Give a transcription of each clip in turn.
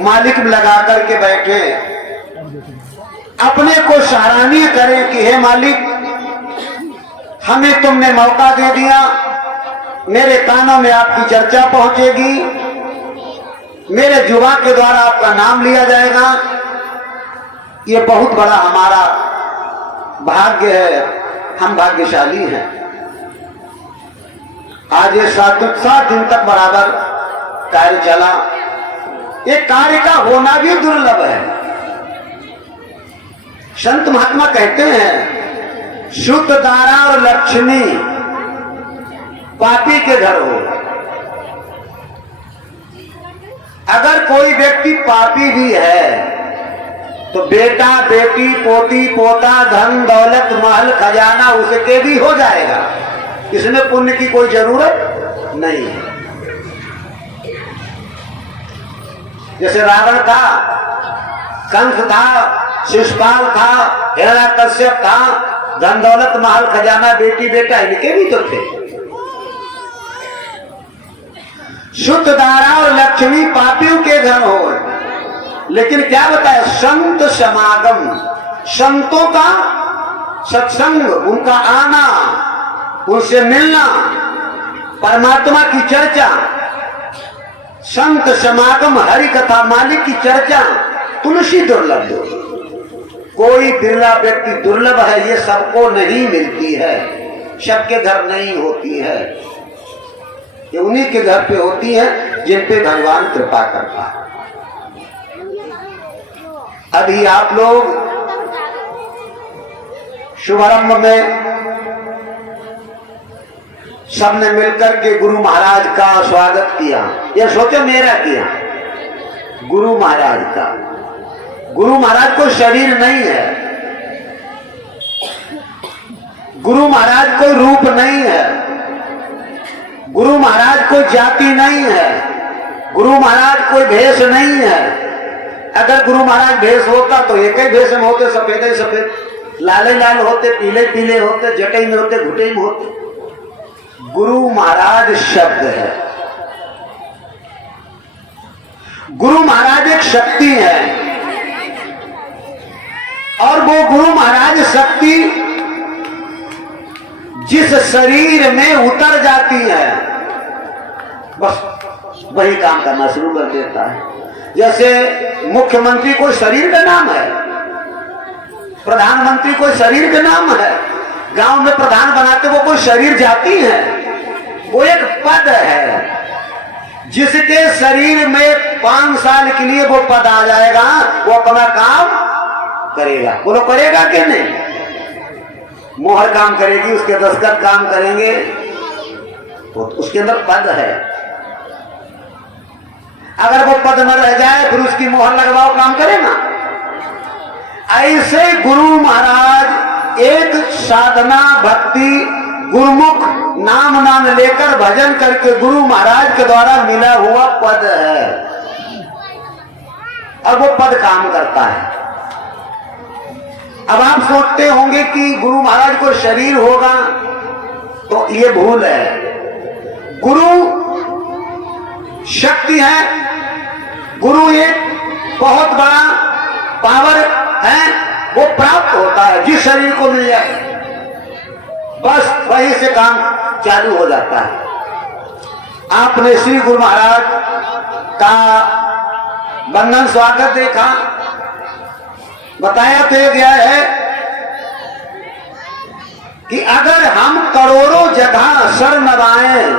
मालिक लगा करके बैठे, अपने को सराहनीय करें कि हे मालिक, हमें तुमने मौका दे दिया, मेरे कानों में आपकी चर्चा पहुंचेगी, मेरे जुबान के द्वारा आपका नाम लिया जाएगा। ये बहुत बड़ा हमारा भाग्य है, हम भाग्यशाली हैं। आज ये 7 दिन तक बराबर कार्य चला। ये कार्य का होना भी दुर्लभ है। संत महात्मा कहते हैं, शुद्ध दारा और लक्ष्मी पापी के घर हो। अगर कोई व्यक्ति पापी भी है तो बेटा बेटी पोती पोता धन दौलत महल खजाना उसके भी हो जाएगा, इसमें पुण्य की कोई जरूरत नहीं है। जैसे रावण था, कंस था, शिशुपाल था, हिरण्यकश्यप था, धन दौलत महल खजाना बेटी बेटा इनके भी तो थे। शुद्ध दारा और लक्ष्मी पापियों के घर हो। लेकिन क्या बताया, संत समागम, संतों का सत्संग, उनका आना, उनसे मिलना, परमात्मा की चर्चा, संत समागम, हरि कथा, मालिक की चर्चा, तुलसी दुर्लभ। कोई बिरला व्यक्ति दुर्लभ है, ये सबको नहीं मिलती है, सबके घर नहीं होती है, ये उन्हीं के घर पे होती है जिन पे भगवान कृपा करता है। अभी आप लोग शुभारंभ में सबने मिलकर के गुरु महाराज का स्वागत किया। यह सोचो मेरा किया, गुरु महाराज का। गुरु महाराज कोई शरीर नहीं है, गुरु महाराज कोई रूप नहीं है, गुरु महाराज कोई जाति नहीं है, गुरु महाराज कोई भेष नहीं है। अगर गुरु महाराज भेष होता तो एक ही भेष में होते, सफेद ही सफेद, लाले लाल होते, पीले पीले होते, जटे में होते, घुटे में होते। गुरु महाराज शब्द है, गुरु महाराज एक शक्ति है, और वो गुरु महाराज शक्ति जिस शरीर में उतर जाती है बस वही काम करना शुरू कर देता है। जैसे मुख्यमंत्री कोई शरीर का नाम है, प्रधानमंत्री कोई शरीर का नाम है, गांव में प्रधान बनाते वो कोई शरीर जाती है, वो एक पद है। जिसके शरीर में 5 साल के लिए वो पद आ जाएगा, वो अपना काम करेगा। बोलो करेगा कि नहीं? मोहर काम करेगी, उसके दस्तखत काम करेंगे, तो उसके अंदर पद है। अगर वो पद न रह जाए फिर उसकी मोहर लगवाओ, काम करेगा? ऐसे गुरु महाराज एक साधना भक्ति गुरुमुख नाम लेकर भजन करके गुरु महाराज के द्वारा मिला हुआ पद है, और वो पद काम करता है। अब आप सोचते होंगे कि गुरु महाराज को शरीर होगा, तो ये भूल है। गुरु शक्ति है, गुरु एक बहुत बड़ा पावर है, वो प्राप्त होता है जिस शरीर को मिल जाए, बस वहीं से काम चालू हो जाता है। आपने श्री गुरु महाराज का वंदन स्वागत देखा, बताया तो गया है कि अगर हम करोड़ों जगह सर नवाएं,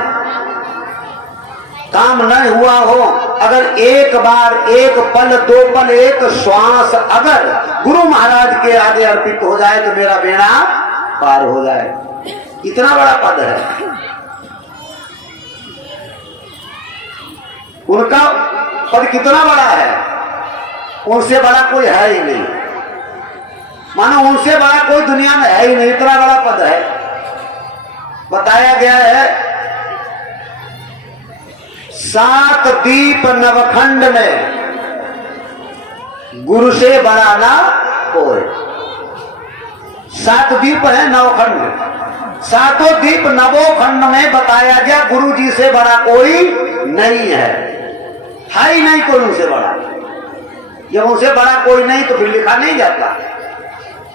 काम न हुआ हो, अगर एक बार, एक पल, 2 पल, एक श्वास अगर गुरु महाराज के आगे अर्पित हो जाए तो मेरा बेड़ा पार हो जाए। इतना बड़ा पद है उनका। पद कितना बड़ा है, उनसे बड़ा कोई है ही नहीं, मानो उनसे बड़ा कोई दुनिया में है ही नहीं, इतना बड़ा पद है। बताया गया है 7 दीप नवखंड में गुरु से बड़ा ना कोई। 7 दीप है नवखंड, 7 दीप नवोखंड में बताया गया गुरु जी से बड़ा कोई नहीं है। है ही नहीं कोई उनसे बड़ा। जब उनसे बड़ा कोई नहीं तो फिर लिखा नहीं जाता।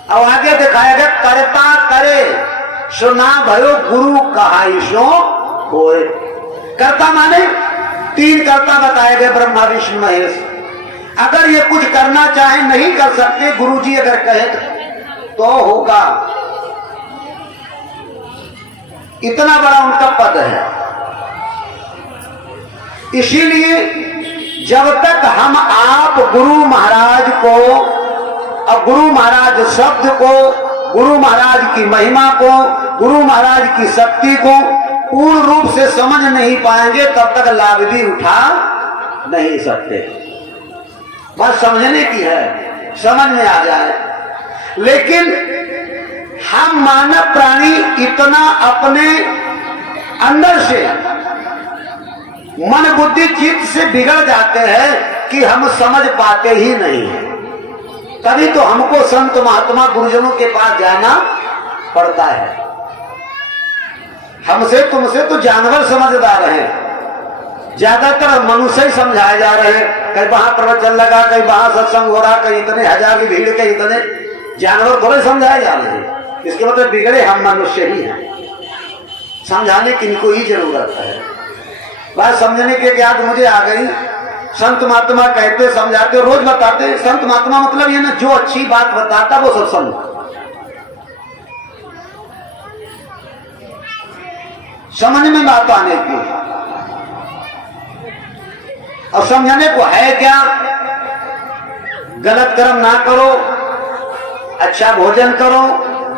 अब आगे दिखाया गया करता करे सो ना भयो गुरु कहाई सो होए। कर्ता माने 3 कर्ता बताए गए, ब्रह्मा विष्णु महेश। अगर ये कुछ करना चाहे नहीं कर सकते, गुरु जी अगर कहे तो होगा। इतना बड़ा उनका पद है। इसीलिए जब तक हम आप गुरु महाराज को और गुरु महाराज शब्द को, गुरु महाराज की महिमा को, गुरु महाराज की शक्ति को पूर्ण रूप से समझ नहीं पाएंगे, तब तक लाभ भी उठा नहीं सकते। बस समझने की है, समझ में आ जाए। लेकिन हम मानव प्राणी इतना अपने अंदर से मन बुद्धि चित्त से बिगड़ जाते हैं कि हम समझ पाते ही नहीं हैं। तभी तो हमको संत महात्मा गुरुजनों के पास जाना पड़ता है। हमसे तुमसे तो जानवर समझदार हैं, ज्यादातर मनुष्य ही समझाए जा रहे हैं। कहीं वहां प्रवचन लगा, कहीं वहां सत्संग हो रहा, कहीं इतने हजार की भीड़ के इतने जानवर थोड़े समझाए जा रहे हैं। इसके मतलब बिगड़े हम मनुष्य ही हैं। समझाने की इनको ही जरूरत है। बात समझने के बाद मुझे आ गई, संत महात्मा कहते समझाते रोज बताते। संत महात्मा मतलब ये ना, जो अच्छी बात बताता वो सत्संग। समझ में बात आने की और समझने को है क्या, गलत कर्म ना करो, अच्छा भोजन करो,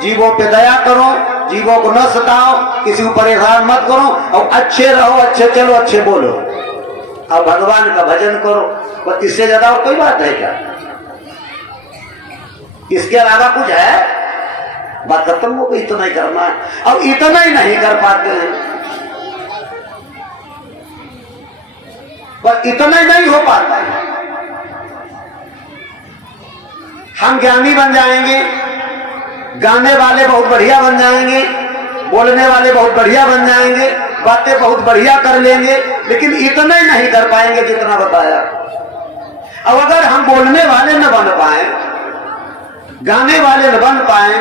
जीवों पे दया करो, जीवों को न सताओ, किसी को परेशान मत करो, और अच्छे रहो, अच्छे चलो, अच्छे बोलो, और भगवान का भजन करो। और इससे ज्यादा और कोई बात है क्या? इसके अलावा कुछ है? बात खत्म हो गई। इतना ही करना है। अब इतना ही नहीं कर पाते हैं, बस इतना ही नहीं हो पाता है। हम ज्ञानी बन जाएंगे, गाने वाले बहुत बढ़िया बन जाएंगे, बोलने वाले बहुत बढ़िया बन जाएंगे, बातें बहुत बढ़िया कर लेंगे, लेकिन इतना ही नहीं कर पाएंगे जितना बताया। अब अगर हम बोलने वाले न बन पाए, गाने वाले न बन पाए,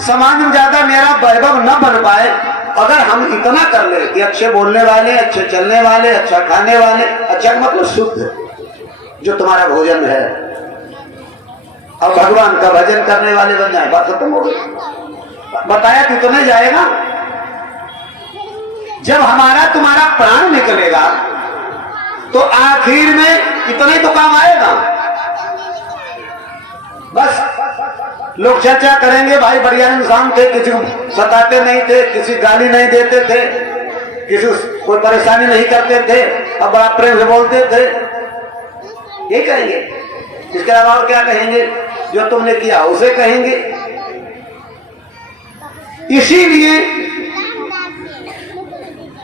समाज में ज्यादा मेरा वैभव न बन पाए, अगर हम इतना कर ले कि अच्छे बोलने वाले, अच्छे चलने वाले, अच्छा खाने वाले, अच्छा मतलब शुद्ध जो तुम्हारा भोजन है, और भगवान का भजन करने वाले बन जाए, बात खत्म हो गई। बताया कि इतना जाएगा। जब हमारा तुम्हारा प्राण निकलेगा तो आखिर में इतना ही तो काम आएगा। बस लोग चर्चा करेंगे, भाई बढ़िया इंसान थे, किसी को सताते नहीं थे, किसी गाली नहीं देते थे, किसी कोई परेशानी नहीं करते थे, अब बड़ा प्रेम से बोलते थे, ये कहेंगे। इसके अलावा और क्या कहेंगे? जो तुमने किया उसे कहेंगे। इसीलिए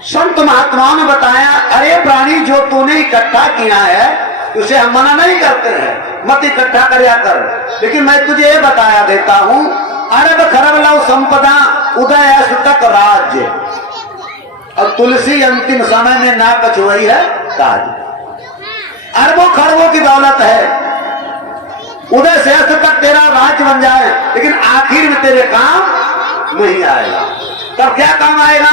संत महात्माओं ने बताया, अरे प्राणी जो तूने इकट्ठा किया है उसे हम मना नहीं करते हैं, मत इकट्ठा करया कर, लेकिन मैं तुझे ये बताया देता हूं, अरब खरब लव संपदा उदय तक राज्य, और तुलसी अंतिम समय में ना कछुई है ताज। अरबों खरबों की दौलत है, उदय से अस्त तक तेरा राज्य बन जाए, लेकिन आखिर में तेरे काम नहीं आएगा। तब क्या काम आएगा?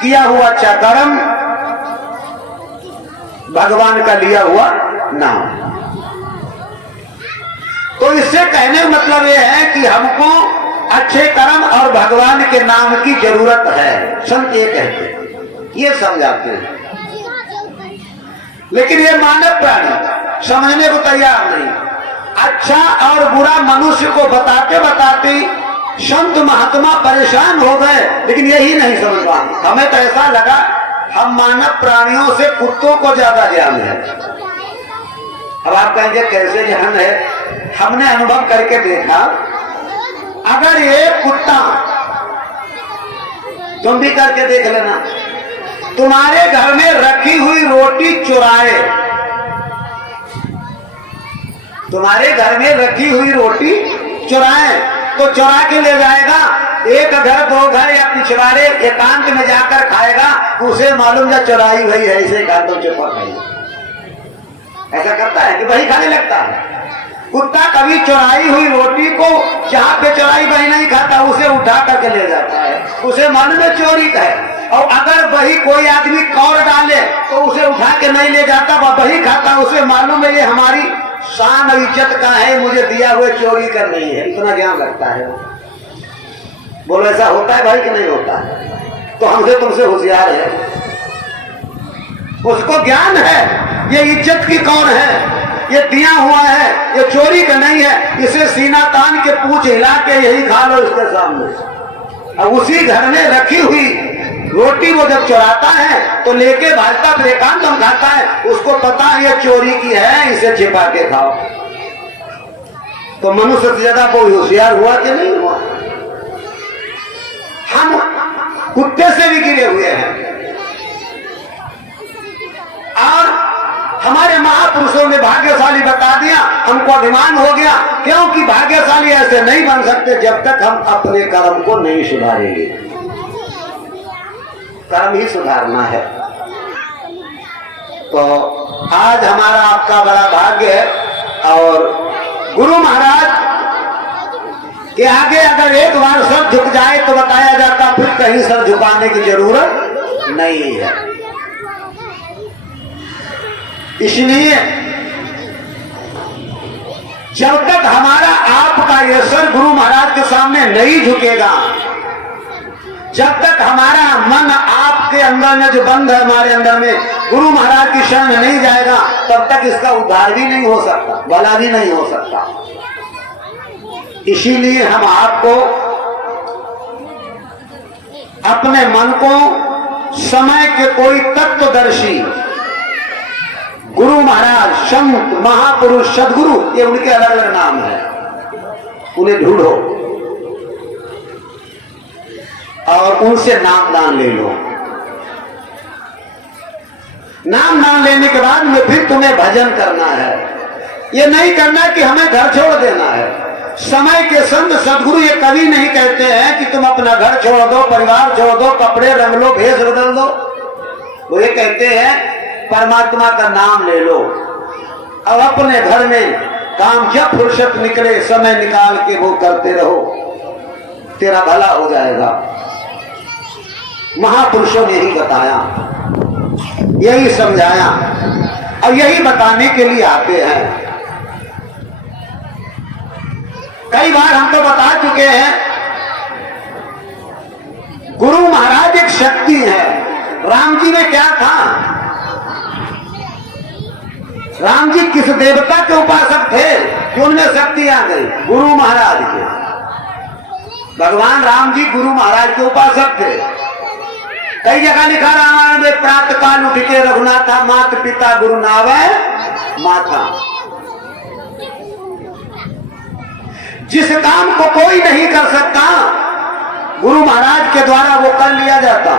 किया हुआ अच्छा कर्म, भगवान का लिया हुआ नाम। तो इससे कहने का मतलब यह है कि हमको अच्छे कर्म और भगवान के नाम की जरूरत है। संत ये कहते हैं, ये समझाते हैं। लेकिन ये मानव प्राणी समझने को तैयार नहीं। अच्छा और बुरा मनुष्य को बताते बताते संत महात्मा परेशान हो गए, लेकिन यही नहीं समझ पा। हमें तो ऐसा लगा हम मानव प्राणियों से कुत्तों को ज्यादा ज्ञान है। अब आप कहेंगे कैसे ज्ञान है? हमने अनुभव करके देखा, अगर ये कुत्ता, तुम भी करके देख लेना, तुम्हारे घर में रखी हुई रोटी चुराए, तुम्हारे घर में रखी हुई रोटी चुराए तो चुरा के ले जाएगा, एक घर दो घर या पिछवाड़े एकांत में जाकर खाएगा, उसे मालूम या चुराई हुई है, इसे एकांत में छुपा खाएगा। ऐसा करता है कि वही खाने लगता है। कुत्ता कभी चुराई हुई रोटी को जहां पे चुराई वही नहीं खाता, उसे उठा करके ले जाता है, उसे मन में चोरी का है। और अगर वही कोई आदमी कौर डाले तो उसे उठा के नहीं ले जाता, वही खाता, उसे मालूम है ये हमारी शान और इज्जत का है, मुझे दिया हुए चोरी कर नहीं है, इतना ज्ञान रखता है। बोलो ऐसा होता है भाई कि नहीं होता है? तो हमसे तुमसे होशियार है, उसको ज्ञान है ये इज्जत की कौन है, ये दिया हुआ है, ये चोरी का नहीं है, इसे सीना तान के पूछ हिला के यही खा लो इसके सामने। अब उसी घर में रखी हुई रोटी वो जब चुराता है तो लेके भाजता फिर एकांत में खाता है, उसको पता है ये चोरी की है, इसे छिपा के खाओ। तो मनुष्य से ज्यादा कोई होशियार हुआ कि नहीं हुआ? हम कुत्ते से भी गिरे हुए हैं। और हमारे महापुरुषों ने भाग्यशाली बता दिया, हमको अभिमान हो गया, क्योंकि भाग्यशाली ऐसे नहीं बन सकते जब तक हम अपने कर्म को नहीं सुधारेंगे। कर्म ही सुधारना है। तो आज हमारा आपका बड़ा भाग्य है। और गुरु महाराज के आगे अगर एक बार सर झुक जाए तो बताया जाता फिर कहीं सर झुकाने की जरूरत नहीं है। इसलिए जब तक हमारा आपका ये सर गुरु महाराज के सामने नहीं झुकेगा, जब तक हमारा मन आपके अंदर में जो बंद है हमारे अंदर में गुरु महाराज की शरण में नहीं जाएगा, तब तक इसका उद्धार भी नहीं हो सकता, भला भी नहीं हो सकता। इसीलिए हम आपको अपने मन को समय के कोई तत्वदर्शी गुरु महाराज, संत, महापुरुष, सदगुरु, ये उनके अलग अलग नाम है, उन्हें ढूंढो और उनसे नाम दान ले लो। नाम दान लेने के बाद में फिर तुम्हें भजन करना है। ये नहीं करना कि हमें घर छोड़ देना है। समय के संत सदगुरु ये कभी नहीं कहते हैं कि तुम अपना घर छोड़ दो, परिवार छोड़ दो, कपड़े रंग लो, भेष बदल दो। वो ये कहते हैं परमात्मा का नाम ले लो और अपने घर में काम जब फुर्सत निकले समय निकाल के वो करते रहो, तेरा भला हो जाएगा। महापुरुषों ने यही बताया, यही समझाया और यही बताने के लिए आते हैं। कई बार हम तो बता चुके हैं, गुरु महाराज एक शक्ति है। राम जी में क्या था? राम जी किस देवता के उपासक थे कि उनमें शक्ति आ गई? गुरु महाराज के। भगवान राम जी गुरु महाराज के उपासक थे। कई जगह लिखा रामायण में, प्रातः काल उठ के रघुनाथा मात पिता गुरु नावे माता। जिस काम को कोई नहीं कर सकता गुरु महाराज के द्वारा वो कर लिया जाता।